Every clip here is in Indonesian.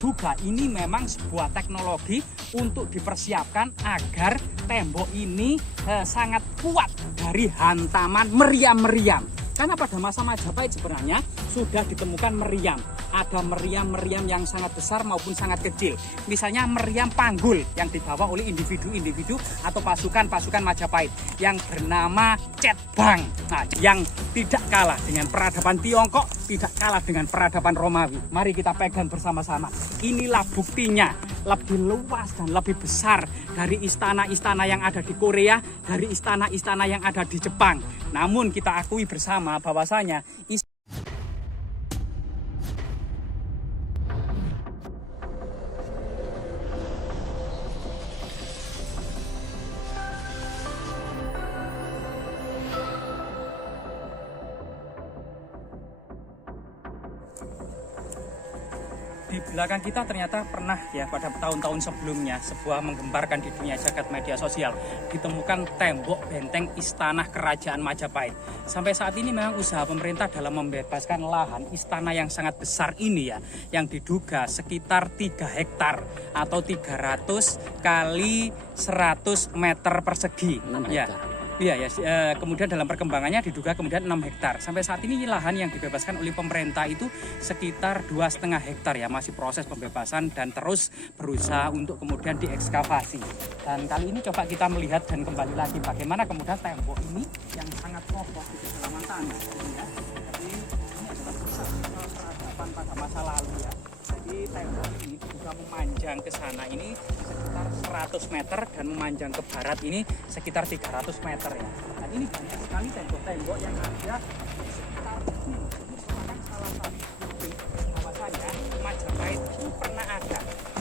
Juga ini memang sebuah teknologi untuk dipersiapkan agar tembok ini sangat kuat dari hantaman meriam-meriam. Karena pada masa Majapahit sebenarnya sudah ditemukan meriam. Ada meriam-meriam yang sangat besar maupun sangat kecil. Misalnya meriam panggul yang dibawa oleh individu-individu atau pasukan-pasukan Majapahit yang bernama Cetbang. Nah, yang tidak kalah dengan peradaban Tiongkok, tidak kalah dengan peradaban Romawi. Mari kita pegang bersama-sama. Inilah buktinya, lebih luas dan lebih besar dari istana-istana yang ada di Korea, dari istana-istana yang ada di Jepang. Namun kita akui bersama bahwasanya di belakang kita ternyata pernah ya pada tahun-tahun sebelumnya sebuah menggemparkan di dunia jagat media sosial ditemukan tembok benteng istana kerajaan Majapahit. Sampai saat ini memang usaha pemerintah dalam membebaskan lahan istana yang sangat besar ini ya, yang diduga sekitar 3 hektar atau 300 kali 100 meter persegi. Ya. Iya ya, kemudian dalam perkembangannya diduga kemudian 6 hektar. Sampai saat ini lahan yang dibebaskan oleh pemerintah itu sekitar 2,5 hektar ya, masih proses pembebasan dan terus berusaha untuk kemudian diekskavasi. Dan kali ini coba kita melihat dan kembali lagi bagaimana kemudian tembok ini yang sangat kokoh di kedalaman tanah gitu ya. Jadi ini adalah pusat peradaban pada masa lalu ya. Jadi tembok ini juga memanjang ke sana ini sekitar 100 meter dan memanjang ke barat ini sekitar 300 meter ya. Dan ini banyak sekali tembok-tembok yang ada di sekitar sini. Ini merupakan salah satu bukti bahwasanya Majapahit itu pernah ada.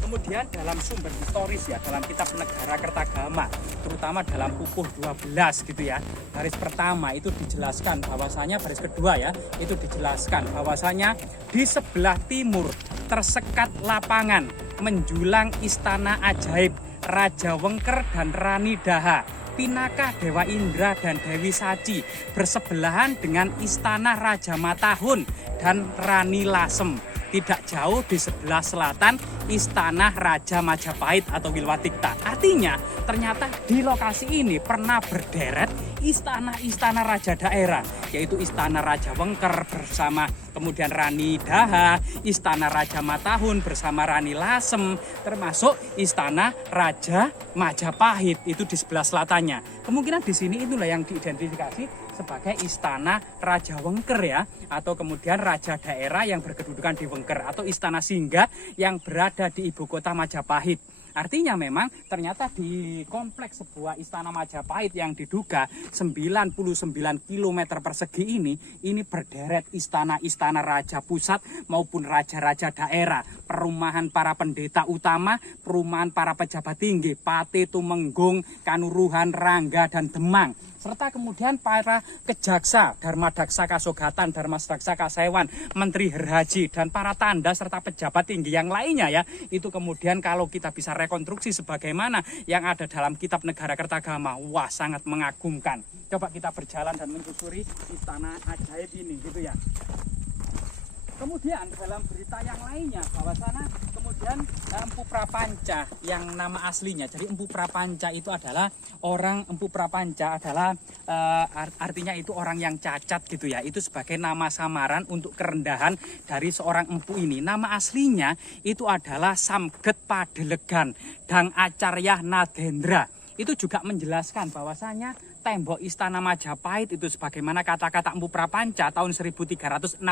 Kemudian dalam sumber historis ya, dalam kitab Negara Kertagama, terutama dalam Pupuh 12 gitu ya, baris pertama itu dijelaskan bahwasanya, baris kedua ya, itu dijelaskan bahwasanya di sebelah timur tersekat lapangan menjulang istana ajaib Raja Wengker dan Rani Daha, Pinaka Dewa Indra dan Dewi Saci bersebelahan dengan istana Raja Matahun dan Rani Lasem. Tidak jauh di sebelah selatan istana Raja Majapahit atau Wilwatikta. Artinya ternyata di lokasi ini pernah berderet istana-istana raja daerah, yaitu istana Raja Wengker bersama kemudian Rani Daha, istana Raja Matahun bersama Rani Lasem, termasuk istana Raja Majapahit itu di sebelah selatannya. Kemungkinan di sini itulah yang diidentifikasi sebagai istana Raja Wengker ya, atau kemudian raja daerah yang berkedudukan di Wengker, atau istana singgah yang berada di ibu kota Majapahit. Artinya memang ternyata di kompleks sebuah istana Majapahit yang diduga 99 km persegi ini berderet istana-istana raja pusat maupun raja-raja daerah, perumahan para pendeta utama, perumahan para pejabat tinggi, Pate, Tumenggung, Kanuruhan, Rangga, dan Demang, serta kemudian para kejaksa, Dharmadaksa Kasogatan, Dharmadaksa Kasewan, Menteri Herhaji, dan para tanda serta pejabat tinggi yang lainnya ya. Itu kemudian kalau kita bisa rekonstruksi sebagaimana yang ada dalam kitab Negara Kertagama, wah sangat mengagumkan. Coba kita berjalan dan menyusuri istana ajaib ini gitu ya. Kemudian dalam berita yang lainnya bahwasanya kemudian Empu Prapanca yang nama aslinya, jadi Empu Prapanca itu adalah artinya itu orang yang cacat gitu ya. Itu sebagai nama samaran untuk kerendahan dari seorang empu ini. Nama aslinya itu adalah Samget Padelegan Dang Acaryah Nadendra. Itu juga menjelaskan bahwasanya tembok istana Majapahit itu sebagaimana kata-kata Empu Prapanca tahun 1365,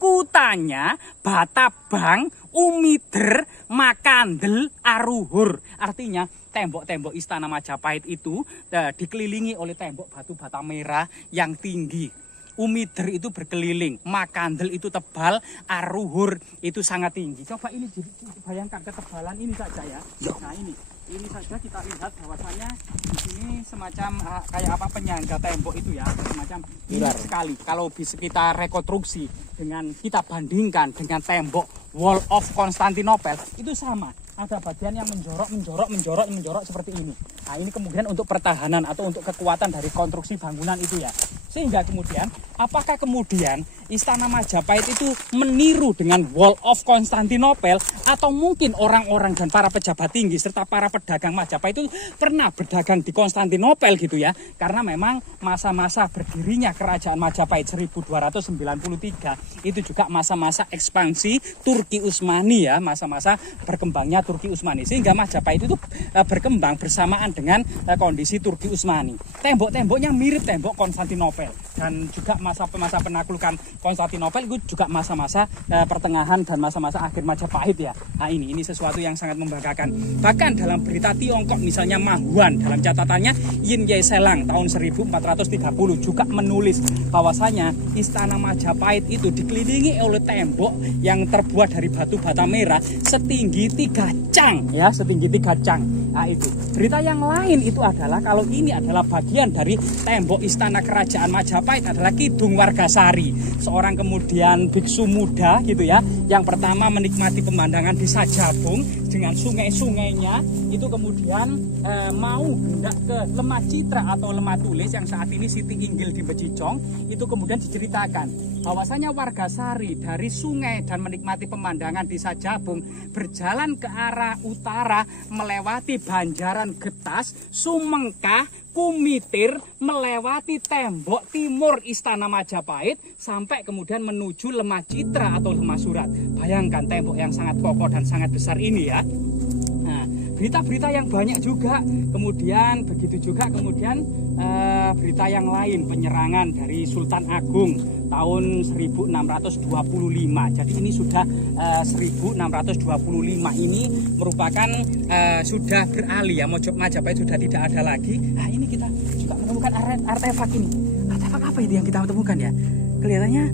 kutanya Batabang Umider Makandel Aruhur. Artinya tembok-tembok istana Majapahit itu dikelilingi oleh tembok batu bata merah yang tinggi. Umider itu berkeliling, Makandel itu tebal, Aruhur itu sangat tinggi. Coba ini bayangkan ketebalan ini saja ya. Nah ini saja kita lihat bahwasanya di sini semacam kayak apa penyangga tembok itu ya, semacam ini sekali. Kalau bisa kita rekonstruksi dengan kita bandingkan dengan tembok Wall of Constantinople itu sama. Ada bagian yang menjorok seperti ini. Nah ini kemudian untuk pertahanan atau untuk kekuatan dari konstruksi bangunan itu ya. Sehingga kemudian, apakah kemudian Istana Majapahit itu meniru dengan Wall of Konstantinopel, atau mungkin orang-orang dan para pejabat tinggi serta para pedagang Majapahit itu pernah berdagang di Konstantinopel gitu ya. Karena memang masa-masa berdirinya kerajaan Majapahit 1293 itu juga masa-masa ekspansi Turki Utsmani ya, masa-masa berkembangnya Turki Utsmani, sehingga Majapahit itu berkembang bersamaan dengan kondisi Turki Utsmani. Tembok-temboknya mirip tembok Konstantinopel, dan juga masa penaklukan Konstantinopel itu juga masa-masa pertengahan dan masa-masa akhir Majapahit ya. Nah ini sesuatu yang sangat membanggakan. Bahkan dalam berita Tiongkok misalnya Mahuan dalam catatannya Yin Ye Selang tahun 1430 juga menulis bahwasanya Istana Majapahit itu dikelilingi oleh tembok yang terbuat dari batu bata merah setinggi 3 cang ya, setinggi 3 cang. Nah itu. Berita yang lain itu adalah kalau ini adalah bagian dari tembok istana kerajaan Majapahit adalah Kidung Wargasari. Seorang kemudian biksu muda gitu ya, yang pertama menikmati pemandangan di Sajabung dengan sungai-sungainya, itu kemudian mau hendak ke Lemah Citra atau Lemah Tulis yang saat ini Siti Inggil di Bejijong. Itu kemudian diceritakan bahwasanya Wargasari dari sungai dan menikmati pemandangan di Sajabung berjalan ke arah utara melewati Banjaran Getas, Sumengkah, Kumitir, melewati tembok timur Istana Majapahit sampai kemudian menuju Lemah Citra atau Lemah Surat. Bayangkan tembok yang sangat kokoh dan sangat besar ini ya. Nah, berita-berita yang banyak juga. Kemudian begitu juga kemudian berita yang lain, penyerangan dari Sultan Agung tahun 1625. Jadi ini sudah 1625 ini merupakan sudah beralih ya, Majapahit sudah tidak ada lagi. Nah ini kita juga menemukan artefak ini. Artefak apa itu yang kita temukan ya? Kelihatannya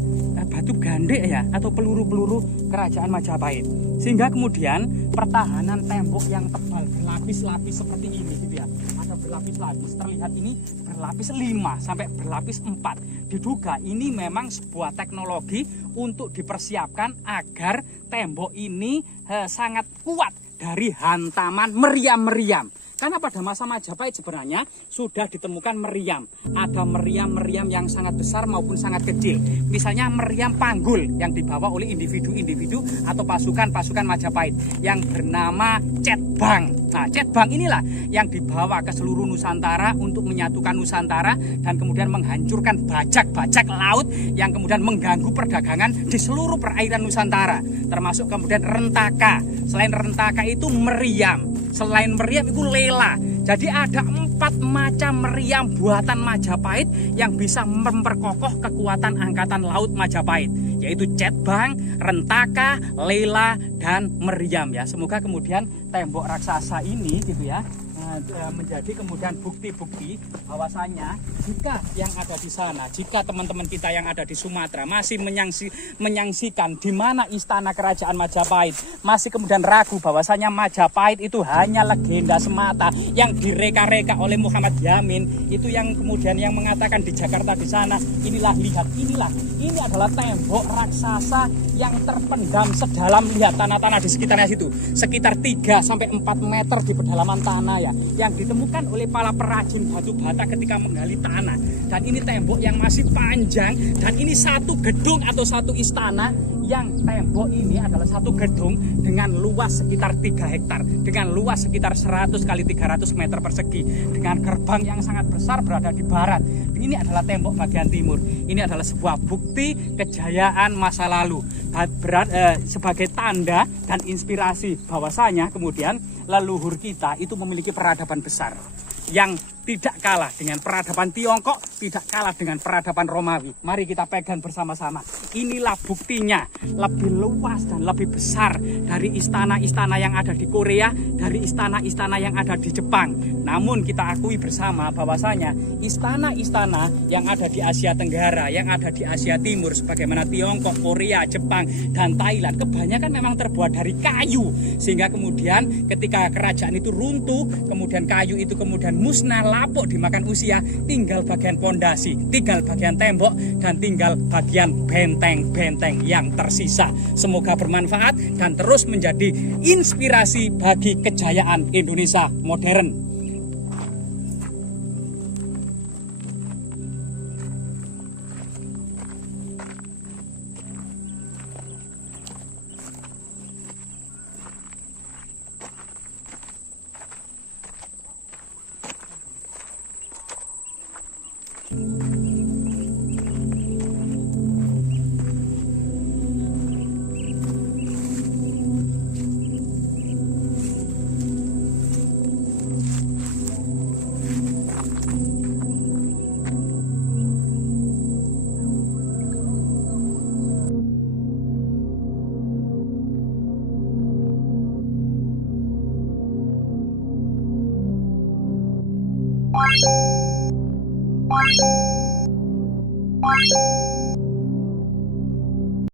batu gandek ya, atau peluru-peluru kerajaan Majapahit. Sehingga kemudian pertahanan tembok yang tebal berlapis-lapis seperti ini gitu ya. Ada berlapis-lapis, terlihat ini berlapis 5 sampai berlapis 4. Diduga ini memang sebuah teknologi untuk dipersiapkan agar tembok ini sangat kuat dari hantaman meriam-meriam. Karena pada masa Majapahit sebenarnya sudah ditemukan meriam. Ada meriam-meriam yang sangat besar maupun sangat kecil. Misalnya meriam panggul yang dibawa oleh individu-individu atau pasukan-pasukan Majapahit yang bernama Cetbang. Nah, Cetbang inilah yang dibawa ke seluruh Nusantara untuk menyatukan Nusantara dan kemudian menghancurkan bajak-bajak laut yang kemudian mengganggu perdagangan di seluruh perairan Nusantara. Termasuk kemudian rentaka. Selain rentaka itu meriam. Selain meriam itu lela. Jadi ada 4 macam meriam buatan Majapahit yang bisa memperkokoh kekuatan angkatan laut Majapahit, yaitu Cetbang, rentaka, lela, dan meriam ya. Semoga kemudian tembok raksasa ini gitu ya menjadi kemudian bukti-bukti bahwasanya jika yang ada di sana, jika teman-teman kita yang ada di Sumatera masih menyaksikan di mana istana kerajaan Majapahit, masih kemudian ragu bahwasanya Majapahit itu hanya legenda semata yang direka-reka oleh Muhammad Yamin, itu yang kemudian yang mengatakan di Jakarta di sana, inilah lihat, ini adalah tembok raksasa yang terpendam sedalam, lihat tanah-tanah di sekitarnya situ, sekitar 3 sampai 4 meter di pedalaman tanah ya, yang ditemukan oleh para perajin batu bata ketika menggali tanah. Dan ini tembok yang masih panjang, dan ini satu gedung atau satu istana yang tembok ini adalah satu gedung dengan luas sekitar 3 hektar, dengan luas sekitar 100 kali 300 meter persegi, dengan gerbang yang sangat besar berada di barat. Ini adalah tembok bagian timur. Ini adalah sebuah bukti kejayaan masa lalu, sebagai tanda dan inspirasi bahwasanya kemudian leluhur kita itu memiliki peradaban besar yang tidak kalah dengan peradaban Tiongkok, tidak kalah dengan peradaban Romawi. Mari kita pegang bersama-sama. Inilah buktinya, lebih luas dan lebih besar dari istana-istana yang ada di Korea, dari istana-istana yang ada di Jepang. Namun kita akui bersama bahwasanya istana-istana yang ada di Asia Tenggara, yang ada di Asia Timur, sebagaimana Tiongkok, Korea, Jepang, dan Thailand, kebanyakan memang terbuat dari kayu. Sehingga kemudian ketika kerajaan itu runtuh, kemudian kayu itu kemudian musnah, lapuk dimakan usia, tinggal bagian pondasi, tinggal bagian tembok, dan tinggal bagian benteng-benteng yang tersisa. Semoga bermanfaat dan terus menjadi inspirasi bagi kejayaan Indonesia modern.